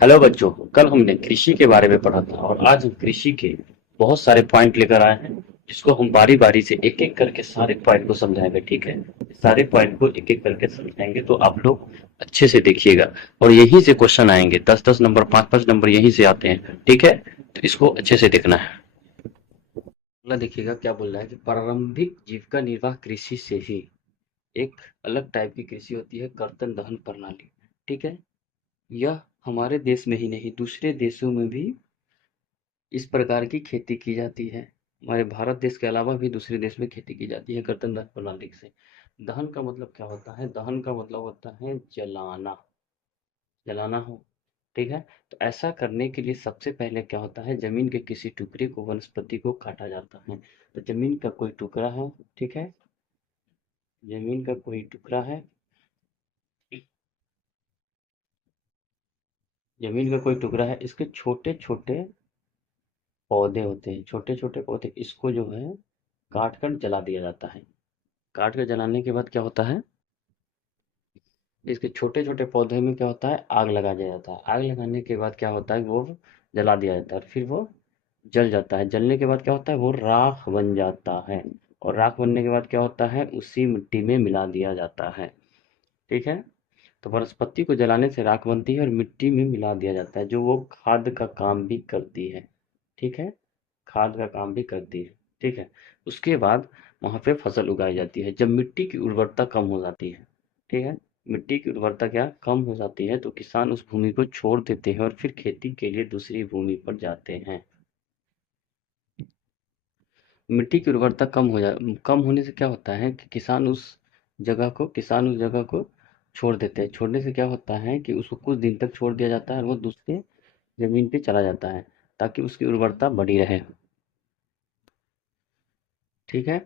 Hello बच्चों। कल हमने कृषि के बारे में पढ़ा था और आज हम कृषि के बहुत सारे पॉइंट लेकर आए हैं, जिसको हम बारी बारी से एक एक करके सारे पॉइंट को समझाएंगे। ठीक है, सारे पॉइंट को एक एक करके समझाएंगे तो आप लोग अच्छे से देखिएगा। और यहीं से क्वेश्चन आएंगे, 10-10 नंबर, 5-5 नंबर यहीं से आते हैं। ठीक है, तो इसको अच्छे से देखना है। अगला देखिएगा क्या बोल रहा है कि प्रारंभिक जीविका निर्वाह कृषि से ही एक अलग टाइप की कृषि होती है, कर्तन दहन प्रणाली। ठीक है, यह हमारे देश में ही नहीं दूसरे देशों में भी इस प्रकार की खेती की जाती है। हमारे भारत देश के अलावा भी दूसरे देश में खेती की जाती है कर्तन दहन प्रणाली से। दहन का मतलब क्या होता है? दहन का मतलब होता है जलाना। जलाना हो, ठीक है। तो ऐसा करने के लिए सबसे पहले क्या होता है, जमीन के किसी टुकड़े को, वनस्पति को काटा जाता है। तो जमीन का कोई टुकड़ा है, ठीक है, जमीन का कोई टुकड़ा है, जमीन का कोई टुकड़ा है, इसके छोटे छोटे पौधे होते हैं, छोटे छोटे पौधे, इसको जो है काट कर जला दिया जाता है। काट कर जलाने के बाद क्या होता है, इसके छोटे छोटे पौधे में क्या होता है, आग लगा दिया जाता है। आग लगाने के बाद क्या होता है, वो जला दिया जाता है, फिर वो जल जाता है। जलने के बाद क्या होता है, वो राख बन जाता है। और राख बनने के बाद क्या होता है, उसी मिट्टी में मिला दिया जाता है। ठीक है, तो वनस्पति को जलाने से राख बनती है और मिट्टी में मिला दिया जाता है, जो वो खाद का काम भी करती है। ठीक है, खाद का काम भी करती है। ठीक है, उसके बाद वहाँ पे फसल उगाई जाती है। जब मिट्टी की उर्वरता कम हो जाती है, ठीक है, मिट्टी की उर्वरता क्या कम हो जाती है, तो किसान उस भूमि को छोड़ देते हैं और फिर खेती के लिए दूसरी भूमि पर जाते हैं। मिट्टी की उर्वरता कम होने से क्या होता है कि किसान उस जगह को छोड़ देते हैं। छोड़ने से क्या होता है कि उसको कुछ दिन तक छोड़ दिया जाता है और वो दूसरे जमीन पे चला जाता है, ताकि उसकी उर्वरता बनी रहे। ठीक है,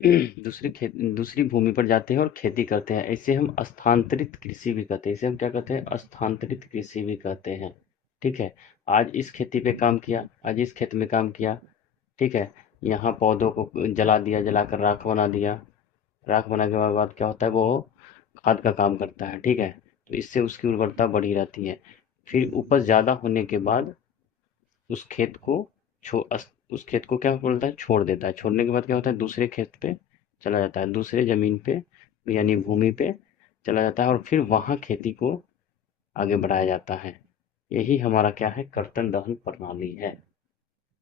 दूसरी भूमि पर जाते हैं और खेती करते हैं। इसे हम स्थानांतरित कृषि भी कहते हैं। इसे हम क्या कहते हैं, स्थानांतरित कृषि भी कहते हैं। ठीक है, आज इस खेती पे काम किया, आज इस खेत में काम किया। ठीक है, यहाँ पौधों को जला दिया, जलाकर राख बना दिया। राख बनाने के बाद क्या होता है, वो खाद का काम करता है। ठीक है, तो इससे उसकी उर्वरता बढ़ी रहती है। फिर उपज ज़्यादा होने के बाद उस खेत को उस खेत को क्या बोलता है, छोड़ देता है। छोड़ने के बाद क्या होता है, दूसरे खेत पे चला जाता है, दूसरे जमीन पे यानी भूमि पे चला जाता है और फिर वहाँ खेती को आगे बढ़ाया जाता है। यही हमारा क्या है, कर्तन दहन प्रणाली है।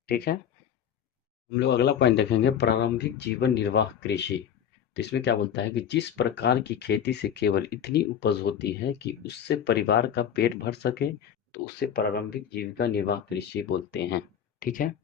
ठीक है, हम लोग अगला पॉइंट देखेंगे, प्रारंभिक जीवन निर्वाह कृषि। तो इसमें क्या बोलता है कि जिस प्रकार की खेती से केवल इतनी उपज होती है कि उससे परिवार का पेट भर सके, तो उससे प्रारंभिक जीविका निर्वाह कृषि बोलते हैं। ठीक है,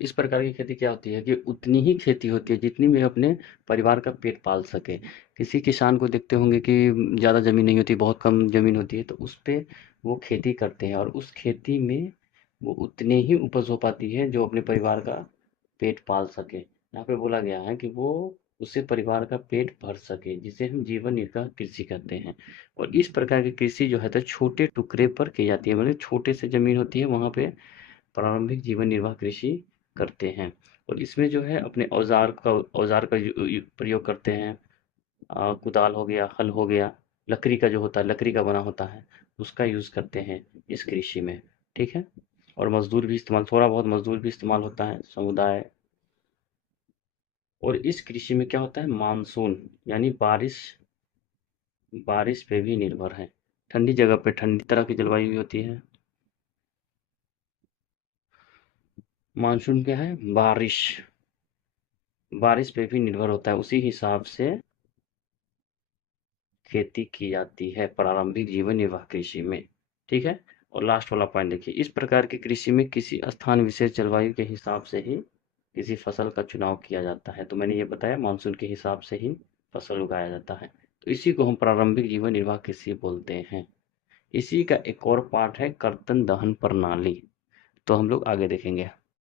इस प्रकार की खेती क्या होती है कि उतनी ही खेती होती है जितनी में अपने परिवार का पेट पाल सके। किसी किसान को देखते होंगे कि ज़्यादा ज़मीन नहीं होती, बहुत कम ज़मीन होती है, तो उस पे वो खेती करते हैं और उस खेती में वो उतने ही उपज हो पाती है जो अपने परिवार का पेट पाल सके। यहाँ पे बोला गया है कि वो उससे परिवार का पेट भर सके, जिसे हम जीवन निर्वाह कृषि कहते हैं। और इस प्रकार की कृषि जो है तो छोटे टुकड़े पर की जाती है, मतलब छोटे से ज़मीन होती है वहाँ पे प्रारंभिक जीवन निर्वाह कृषि करते हैं। और इसमें जो है अपने औजार का प्रयोग करते हैं। कुदाल हो गया, हल हो गया, लकड़ी का जो होता है, लकड़ी का बना होता है, उसका यूज़ करते हैं इस कृषि में। ठीक है, और मजदूर भी इस्तेमाल, थोड़ा बहुत मजदूर भी इस्तेमाल होता है समुदाय। और इस कृषि में क्या होता है, मानसून यानी बारिश, बारिश पे भी निर्भर है। ठंडी जगह पे ठंडी तरह की जलवायु भी होती है। मानसून क्या है, बारिश, बारिश पे भी निर्भर होता है। उसी हिसाब से खेती की जाती है प्रारंभिक जीवन निर्वाह कृषि में। ठीक है, और लास्ट वाला पॉइंट देखिए, इस प्रकार की कृषि में किसी स्थान विशेष जलवायु के हिसाब से ही किसी फसल का चुनाव किया जाता है। तो मैंने ये बताया, मानसून के हिसाब से ही फसल उगाया जाता है। तो इसी को हम प्रारंभिक जीवन निर्वाह कृषि बोलते हैं। इसी का एक और पार्ट है कर्तन दहन प्रणाली, तो हम लोग आगे देखेंगे।